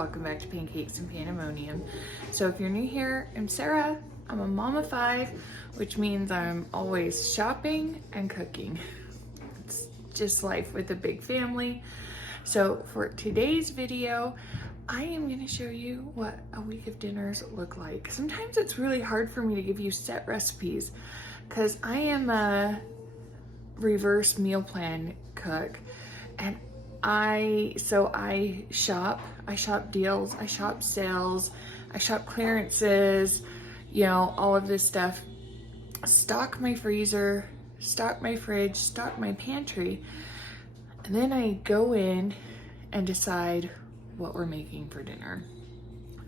welcome back to Pancakes and Pandemonium. So if you're new here, I'm Sarah. I'm a mom of 5, which means I'm always shopping and cooking. It's just life with a big family. So for today's video, I am going to show you what a week of dinners look like. Sometimes it's really hard for me to give you set recipes because I am a reverse meal plan cook, and I shop deals, I shop sales, I shop clearances, you know, all of this stuff. Stock my freezer, stock my fridge, stock my pantry, and then I go in and decide what we're making for dinner.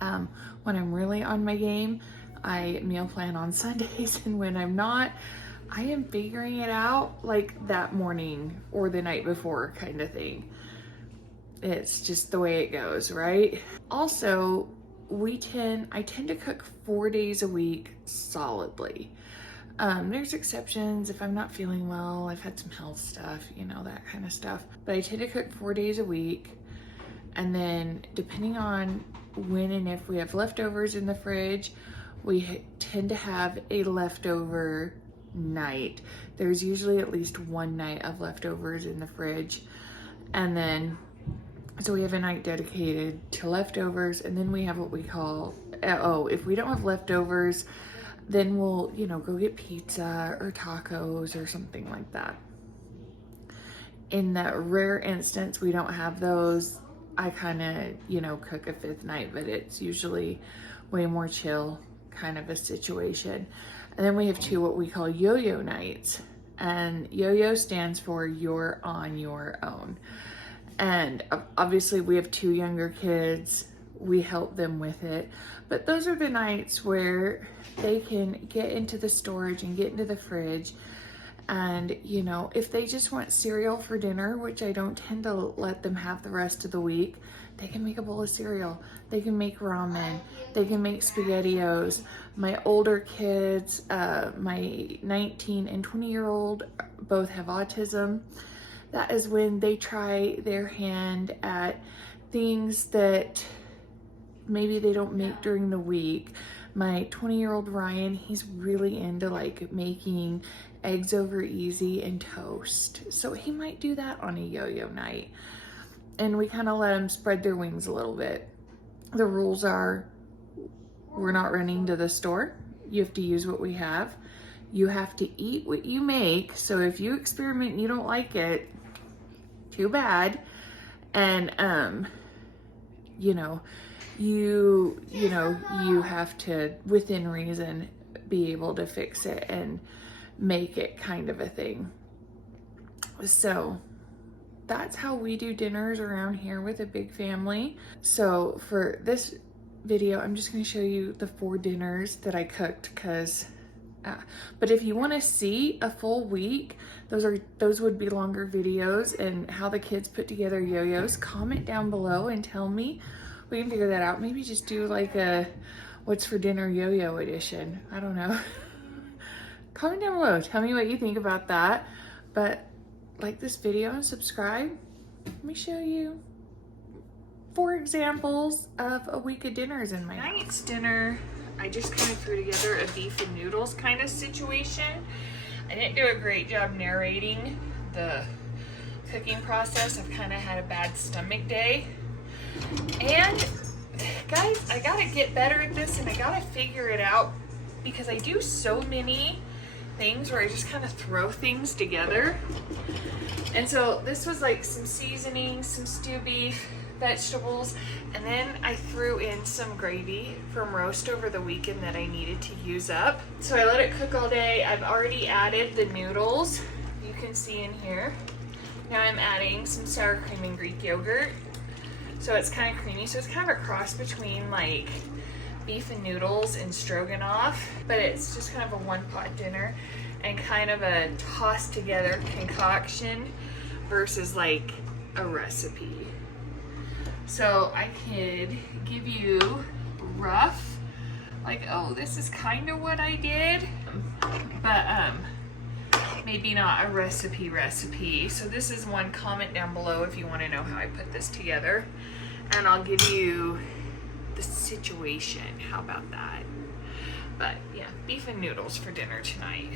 When I'm really on my game, I meal plan on Sundays, and when I'm not, I am figuring it out like that morning or the night before kind of thing. It's just the way it goes, right? Also, I tend to cook 4 days a week solidly. There's exceptions if I'm not feeling well, I've had some health stuff, you know, that kind of stuff. But I tend to cook 4 days a week. And then depending on when and if we have leftovers in the fridge, we tend to have a leftover night. There's usually at least one night of leftovers in the fridge. And then so we have a night dedicated to leftovers, and then we have what we call, if we don't have leftovers, then we'll, you know, go get pizza or tacos or something like that. In that rare instance we don't have those, I kind of, you know, cook a 5th night, but it's usually way more chill kind of a situation. And then we have 2 what we call yo-yo nights, and yo-yo stands for you're on your own. And obviously we have 2 younger kids, we help them with it, but those are the nights where they can get into the storage and get into the fridge. And, you know, if they just want cereal for dinner, which I don't tend to let them have the rest of the week, they can make a bowl of cereal. They can make ramen. They can make SpaghettiOs. My older kids, my 19 and 20-year-old, both have autism. That is when they try their hand at things that maybe they don't make during the week. My 20-year-old Ryan, he's really into like making eggs over easy and toast. So he might do that on a yo-yo night. And we kind of let them spread their wings a little bit. The rules are, we're not running to the store. You have to use what we have. You have to eat what you make. So if you experiment and you don't like it, too bad. And you have to, within reason, be able to fix it and make it kind of a thing. So that's how we do dinners around here with a big family. So for this video, I'm just going to show you the 4 dinners that I cooked, but if you want to see a full week, those would be longer videos, and how the kids put together yo-yos. Comment down below and tell me. We can figure that out. Maybe just do like a what's for dinner yo-yo edition. I don't know. Comment down below. Tell me what you think about that. But like this video and subscribe. Let me show you 4 examples of a week of dinners in my night's dinner. I just kind of threw together a beef and noodles kind of situation. I didn't do a great job narrating the cooking process. I've kind of had a bad stomach day. And guys, I gotta get better at this, and I gotta figure it out, because I do so many things where I just kind of throw things together. And so this was like some seasoning, some stew beef, vegetables, and then I threw in some gravy from roast over the weekend that I needed to use up. So I let it cook all day. I've already added the noodles, you can see in here. Now I'm adding some sour cream and Greek yogurt. So it's kind of creamy. So it's kind of a cross between like beef and noodles and stroganoff, but it's just kind of a one-pot dinner and kind of a tossed together concoction versus like a recipe. So I could give you rough, like, oh, this is kind of what I did, but maybe not a recipe. So this is one. Comment down below if you want to know how I put this together. and I'll give you the situation. How about that? But yeah, beef and noodles for dinner tonight.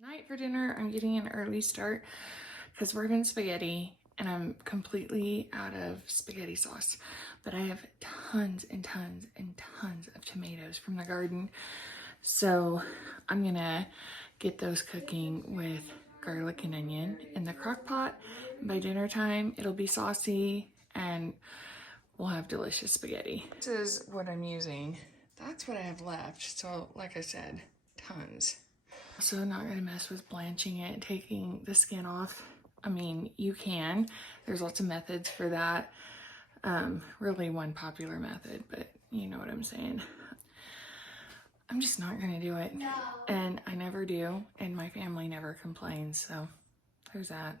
Tonight for dinner, I'm getting an early start because we're having spaghetti and I'm completely out of spaghetti sauce. But I have tons and tons and tons of tomatoes from the garden. So I'm gonna get those cooking with garlic and onion in the crock pot. By dinner time, it'll be saucy and we'll have delicious spaghetti. This is what I'm using. That's what I have left. So like I said, tons. Also not gonna mess with blanching it, taking the skin off. I mean, you can. There's lots of methods for that. Really one popular method, but you know what I'm saying. I'm just not gonna do it. No. And I never do, and my family never complains, so there's that.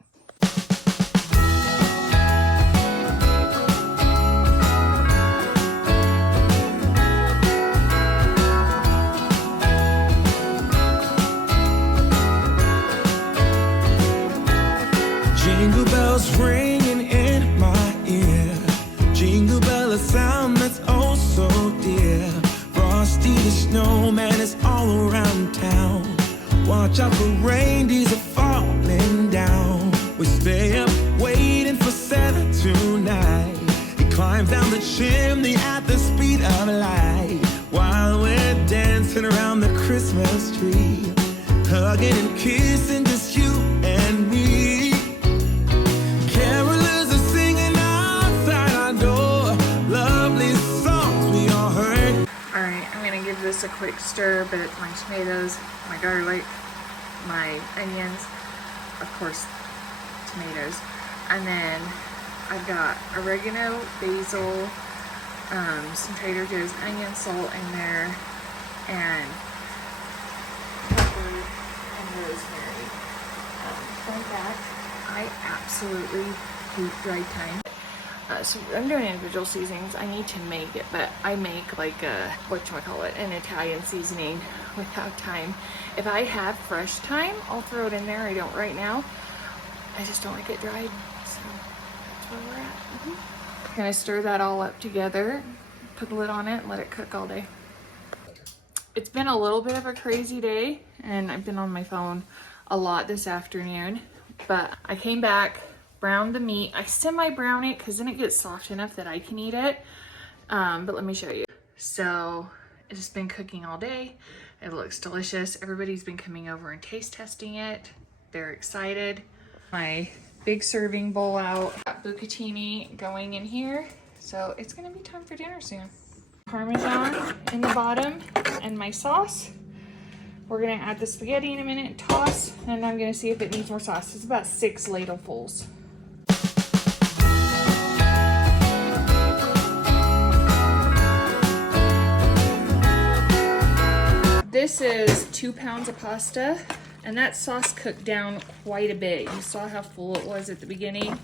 Jingle bells ringing in my ear. Jingle bell, a sound that's oh so dear. Frosty the snowman is all around town. Watch out for reindeers are falling down. We stay up waiting for Santa tonight. He climbs down the chimney at the speed of light, while we're dancing around the Christmas tree, hugging and kissing, just you and me. Carolers are singing outside our door, lovely songs we all heard. All right, I'm gonna give this a quick stir, but it's my tomatoes, my garlic, my onions, of course, tomatoes, and then I've got oregano, basil, some Trader Joe's onion, salt in there, and pepper and rosemary. Fun fact, I absolutely hate dried thyme. So I'm doing individual seasonings. I need to make it, but I make like a, whatchamacallit, an Italian seasoning without thyme. If I have fresh thyme, I'll throw it in there. I don't right now. I just don't like it dried, so that's where we're at. Gonna stir that all up together, put the lid on it, and let it cook all day. It's been a little bit of a crazy day, and I've been on my phone a lot this afternoon, but I came back, browned the meat. I semi-brown it because then it gets soft enough that I can eat it, but let me show you. So it's been cooking all day. It looks delicious. Everybody's been coming over and taste testing it. They're excited. My big serving bowl out. Got bucatini going in here. So it's gonna be time for dinner soon. Parmesan in the bottom and my sauce. We're gonna add the spaghetti in a minute, toss, and I'm gonna see if it needs more sauce. It's about 6 ladlefuls. This is 2 pounds of pasta, and that sauce cooked down quite a bit. You saw how full it was at the beginning.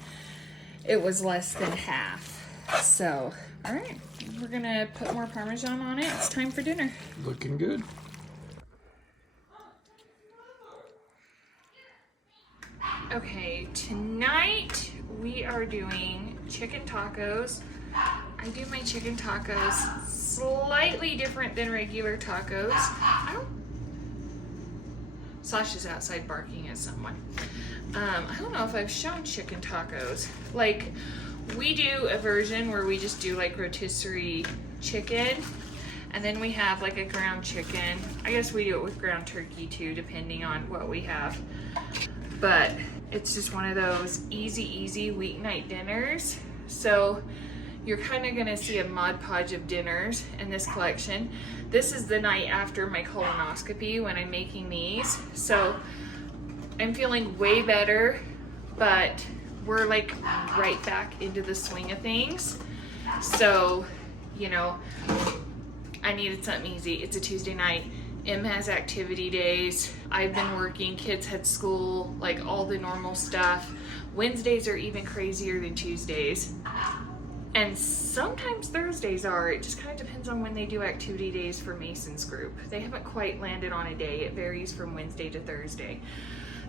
It was less than half. So, all right, we're gonna put more Parmesan on it. It's time for dinner. Looking good. Okay, tonight we are doing chicken tacos. I do my chicken tacos slightly different than regular tacos. Sasha's outside barking at someone. I don't know if I've shown chicken tacos. Like, we do a version where we just do like rotisserie chicken, and then we have like a ground chicken. I guess we do it with ground turkey too, depending on what we have. But it's just one of those easy weeknight dinners. So you're kind of gonna see a Mod Podge of dinners in this collection. This is the night after my colonoscopy when I'm making these. So I'm feeling way better, but we're like right back into the swing of things. So, you know, I needed something easy. It's a Tuesday night. Em has activity days. I've been working, kids had school, like all the normal stuff. Wednesdays are even crazier than Tuesdays. And sometimes Thursdays are. It just kind of depends on when they do activity days for Mason's group. They haven't quite landed on a day. It varies from Wednesday to Thursday.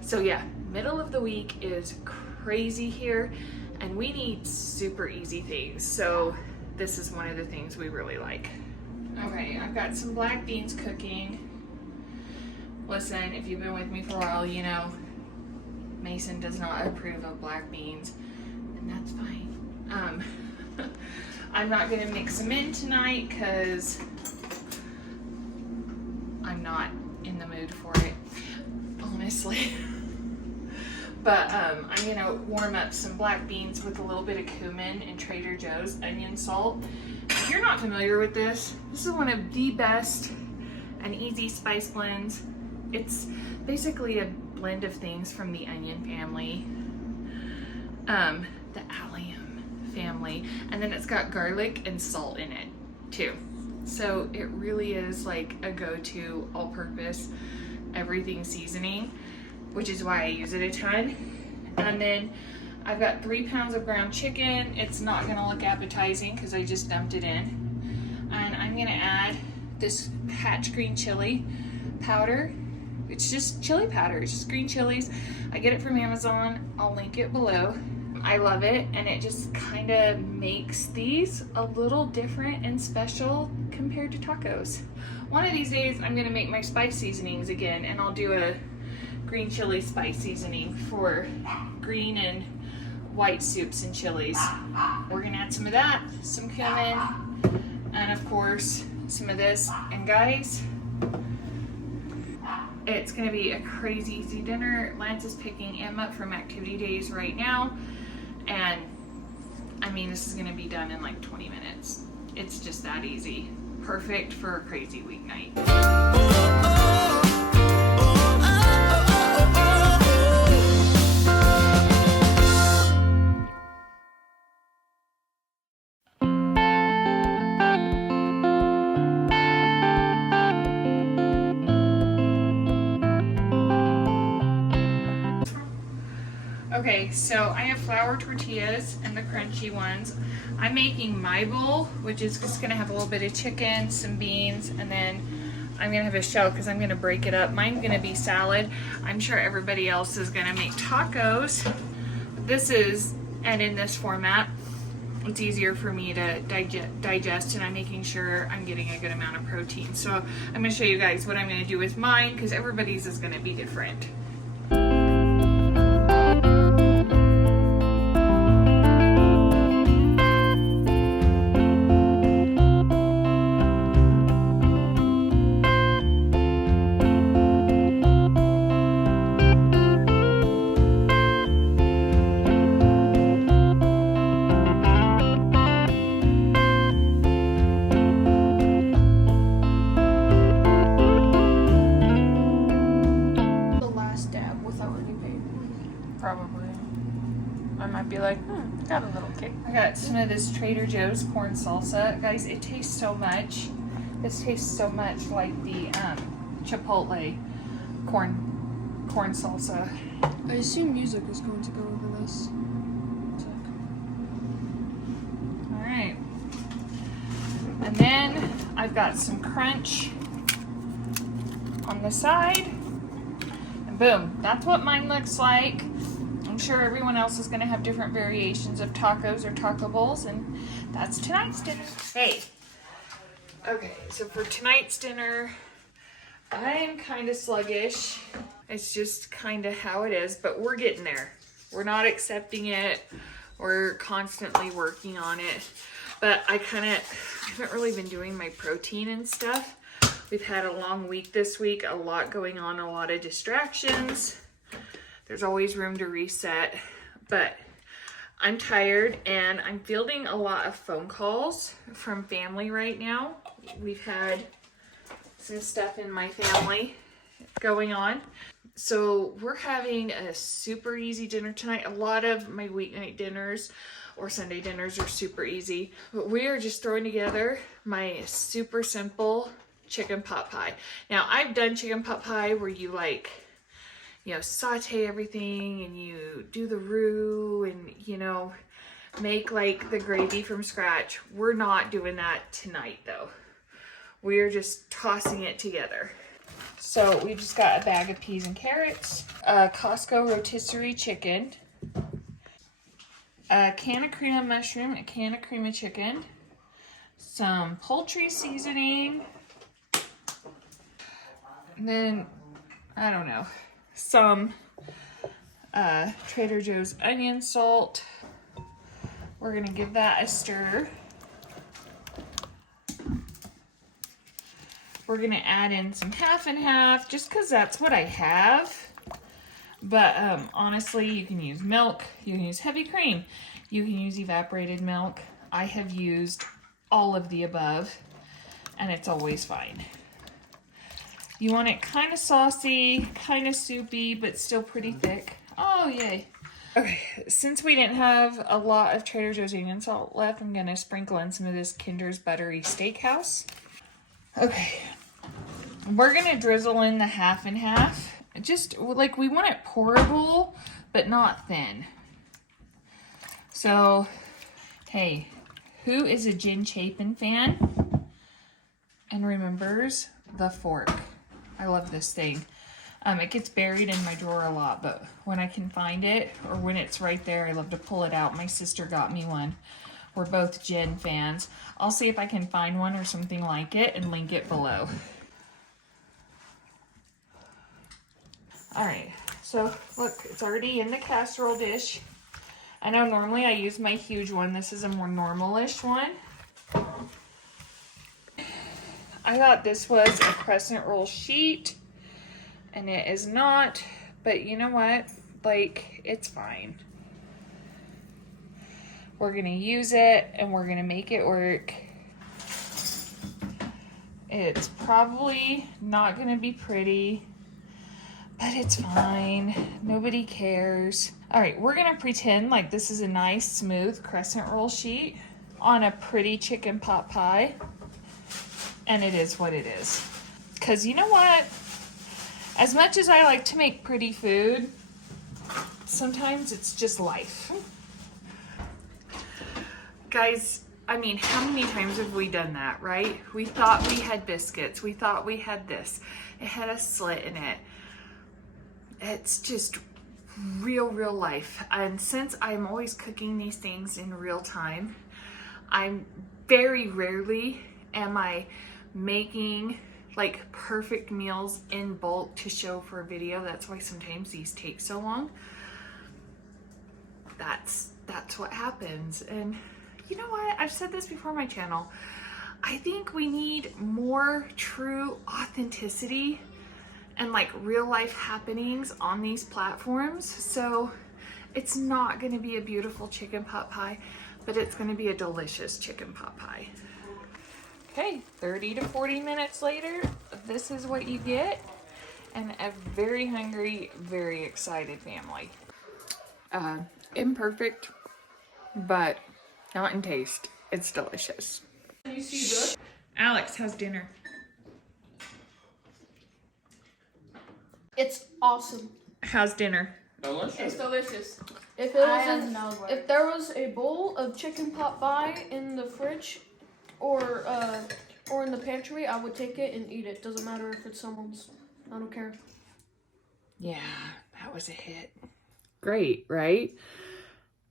So yeah, middle of the week is crazy here, and we need super easy things. So this is one of the things we really like. Okay, I've got some black beans cooking. Listen, if you've been with me for a while, you know Mason does not approve of black beans, and that's fine. I'm not gonna mix them in tonight because I'm not in the mood for it, honestly. But I'm gonna warm up some black beans with a little bit of cumin and Trader Joe's onion salt. If you're not familiar with this is one of the best and easy spice blends. It's basically a blend of things from the onion family, the allium family, and then it's got garlic and salt in it too. So it really is like a go-to all-purpose everything seasoning, which is why I use it a ton. And then I've got 3 pounds of ground chicken. It's not gonna look appetizing because I just dumped it in. And I'm gonna add this Hatch green chili powder. It's just chili powder, it's just green chilies. I get it from Amazon, I'll link it below. I love it, and it just kind of makes these a little different and special compared to tacos. One of these days I'm gonna make my spice seasonings again, and I'll do a green chili spice seasoning for green and white soups and chilies. We're gonna add some of that, some cumin, and of course some of this. And guys, it's gonna be a crazy easy dinner. Lance is picking Em up from activity days right now, and I mean, this is gonna be done in like 20 minutes. It's just that easy. Perfect for a crazy weeknight. Okay, so I have flour tortillas and the crunchy ones. I'm making my bowl, which is just gonna have a little bit of chicken, some beans, and then I'm gonna have a shell because I'm gonna break it up. Mine's gonna be salad. I'm sure everybody else is gonna make tacos. This is, and in this format, it's easier for me to digest, and I'm making sure I'm getting a good amount of protein. So I'm gonna show you guys what I'm gonna do with mine because everybody's is gonna be different. Probably. I might be like, got a little kick. I got some of this Trader Joe's corn salsa. Guys, it tastes so much. This tastes so much like the Chipotle corn salsa. I assume music is going to go over this. Alright. And then I've got some crunch on the side. And boom, that's what mine looks like. I'm sure everyone else is going to have different variations of tacos or taco bowls, and that's tonight's dinner. Hey, okay, so for tonight's dinner, I'm kind of sluggish. It's just kind of how it is, but we're getting there. We're not accepting it. We're constantly working on it, but I haven't really been doing my protein and stuff. We've had a long week this week, a lot going on, a lot of distractions. There's always room to reset, but I'm tired and I'm fielding a lot of phone calls from family right now. We've had some stuff in my family going on. So we're having a super easy dinner tonight. A lot of my weeknight dinners or Sunday dinners are super easy, but we are just throwing together my super simple chicken pot pie. Now I've done chicken pot pie where you saute everything and you do the roux and, make like the gravy from scratch. We're not doing that tonight though. We're just tossing it together. So we just got a bag of peas and carrots, a Costco rotisserie chicken, a can of cream of mushroom, a can of cream of chicken, some poultry seasoning, and then, I don't know, some Trader Joe's onion salt. We're gonna give that a stir. We're gonna add in some half and half, just because that's what I have. But honestly, you can use milk, you can use heavy cream, you can use evaporated milk. I have used all of the above, and it's always fine. You want it kind of saucy, kind of soupy, but still pretty thick. Oh, yay. Okay, since we didn't have a lot of Trader Joe's onion salt left, I'm gonna sprinkle in some of this Kinder's Buttery Steakhouse. Okay, we're gonna drizzle in the half and half. Just like we want it pourable, but not thin. So, hey, who is a Jen Chapin fan and remembers the fork? I love this thing. It gets buried in my drawer a lot, but when I can find it or when it's right there, I love to pull it out. My sister got me one. We're both Jen fans. I'll see if I can find one or something like it and link it below. All right, so look, it's already in the casserole dish. I know normally I use my huge one. This is a more normal-ish one. I thought this was a crescent roll sheet, and it is not, but you know what? Like, it's fine. We're gonna use it, and we're gonna make it work. It's probably not gonna be pretty, but it's fine. Nobody cares. All right, we're gonna pretend like this is a nice, smooth crescent roll sheet on a pretty chicken pot pie. And it is what it is. Because you know what? As much as I like to make pretty food, sometimes it's just life. Guys, I mean, how many times have we done that, right? We thought we had biscuits. We thought we had this. It had a slit in it. It's just real life. And since I'm always cooking these things in real time, I'm very rarely am I making like perfect meals in bulk to show for a video. That's why sometimes these take so long. That's what happens. And you know what? I've said this before on my channel. I think we need more true authenticity and like real life happenings on these platforms. So it's not gonna be a beautiful chicken pot pie, but it's gonna be a delicious chicken pot pie. Okay, 30 to 40 minutes later, this is what you get. And a very hungry, very excited family. Imperfect, but not in taste. It's delicious. You see this? Alex, how's dinner? It's awesome. How's dinner? Delicious. It's delicious. If there was a bowl of chicken pot pie in the fridge or in the pantry, I would take it and eat it. Doesn't matter if it's someone's. I don't care. Yeah, that was a hit. Great, right?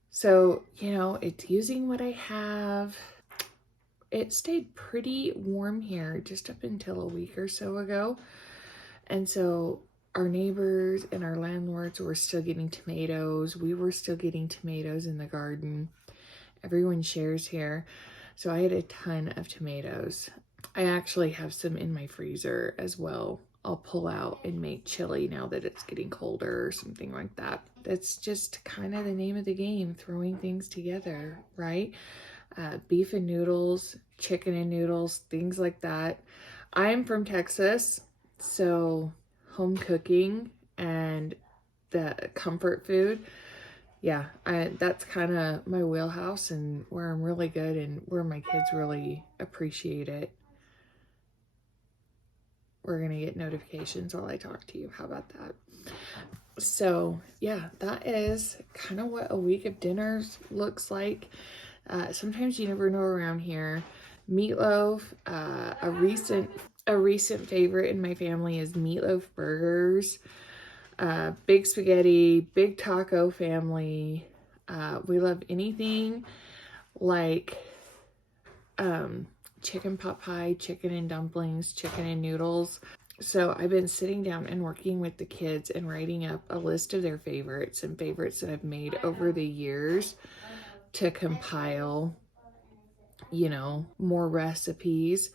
So, you know, it's using what I have. It stayed pretty warm here just up until a week or so ago. And so our neighbors and our landlords were still getting tomatoes. We were still getting tomatoes in the garden. Everyone shares here. So I had a ton of tomatoes. I actually have some in my freezer as well. I'll pull out and make chili now that it's getting colder or something like that. That's just kind of the name of the game, throwing things together, right? Beef and noodles, chicken and noodles, things like that. I'm from Texas, so home cooking and the comfort food, yeah, that's kind of my wheelhouse and where I'm really good and where my kids really appreciate it. We're gonna get notifications while I talk to you. How about that? So yeah, that is kind of what a week of dinners looks like. Sometimes you never know around here. Meatloaf, a recent favorite in my family is meatloaf burgers. Big spaghetti, big taco family. We love anything like chicken pot pie, chicken and dumplings, chicken and noodles. So I've been sitting down and working with the kids and writing up a list of their favorites and favorites that I've made over the years to compile, you know, more recipes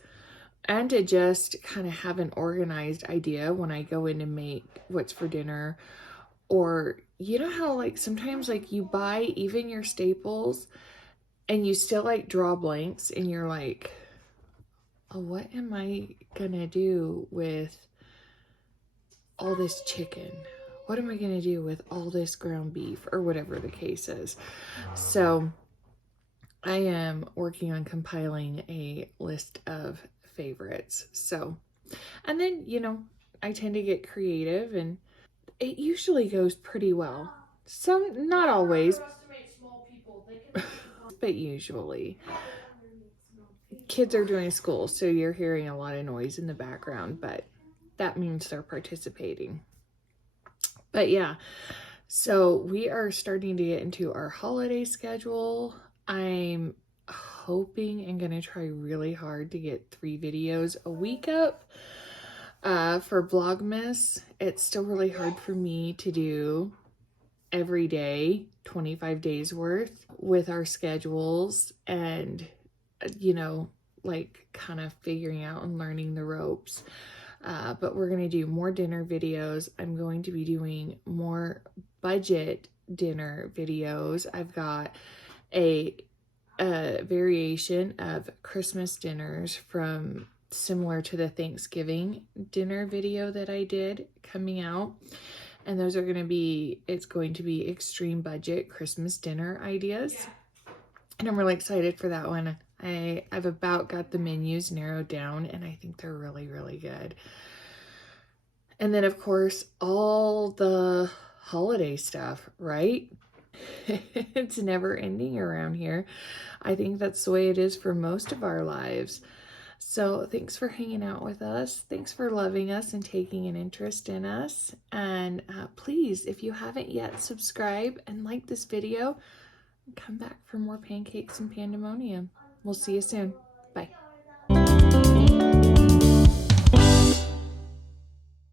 and to just kind of have an organized idea when I go in to make what's for dinner. Or you know how like sometimes like you buy even your staples and you still like draw blanks and you're like, oh, what am I gonna do with all this chicken? What am I gonna do with all this ground beef or whatever the case is? So I am working on compiling a list of favorites. So, and then, you know, I tend to get creative and it usually goes pretty well. Some, not always, but usually. Kids are doing school, so you're hearing a lot of noise in the background, but that means they're participating. But yeah, so we are starting to get into our holiday schedule. I'm hoping and gonna try really hard to get 3 videos a week up. For Vlogmas, it's still really hard for me to do every day, 25 days worth with our schedules and, you know, like kind of figuring out and learning the ropes. But we're going to do more dinner videos. I'm going to be doing more budget dinner videos. I've got a variation of Christmas dinners from similar to the Thanksgiving dinner video that I did coming out. And those are going to be, it's going to be extreme budget Christmas dinner ideas. Yeah. And I'm really excited for that one. I've about got the menus narrowed down and I think they're really, really good. And then of course, all the holiday stuff, right? It's never ending around here. I think that's the way it is for most of our lives. So thanks for hanging out with us. Thanks for loving us and taking an interest in us. And please, if you haven't yet, subscribe and like this video. Come back for more Pancakes and Pandemonium. We'll see you soon.